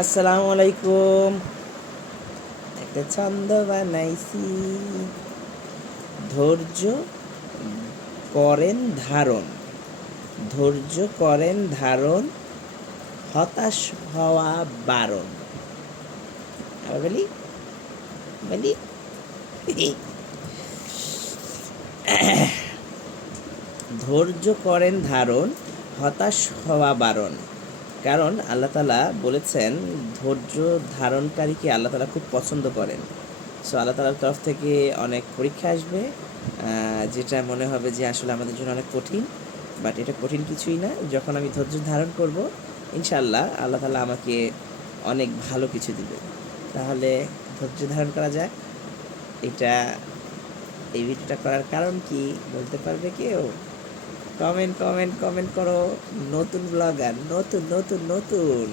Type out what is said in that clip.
আসসালামু আলাইকুম। একটা ছন্দ বানাইছি। ধৈর্য করেন ধারণ, ধৈর্য করেন ধারণ, হতাশ হওয়া বারণ। আবার বলি বলি ধৈর্য করেন ধারণ, হতাশ হওয়া বারণ। কারণ আল্লাহ তাআলা বলেছেন ধৈর্য ধারণকারীকে আল্লাহ তাআলা খুব পছন্দ করেন। সো আল্লাহ তাআলার তরফ থেকে অনেক পরীক্ষা আসবে, যেটা মনে হবে যে আসলে আমাদের জন্য অনেক কঠিন, বাট এটা কঠিন কিছুই না। যখন আমি ধৈর্য ধারণ করব, ইনশাআল্লাহ আল্লাহ তাআলা আমাকে অনেক ভালো কিছু দিবে। তাহলে ধৈর্য ধারণ করা যাক। এটা এই ভিডিওটা করার কারণ কি বলতে পারবে কেউ? কমেন্ট কমেন্ট কমেন্ট করো। নতুন ব্লগার, নতুন নতুন নতুন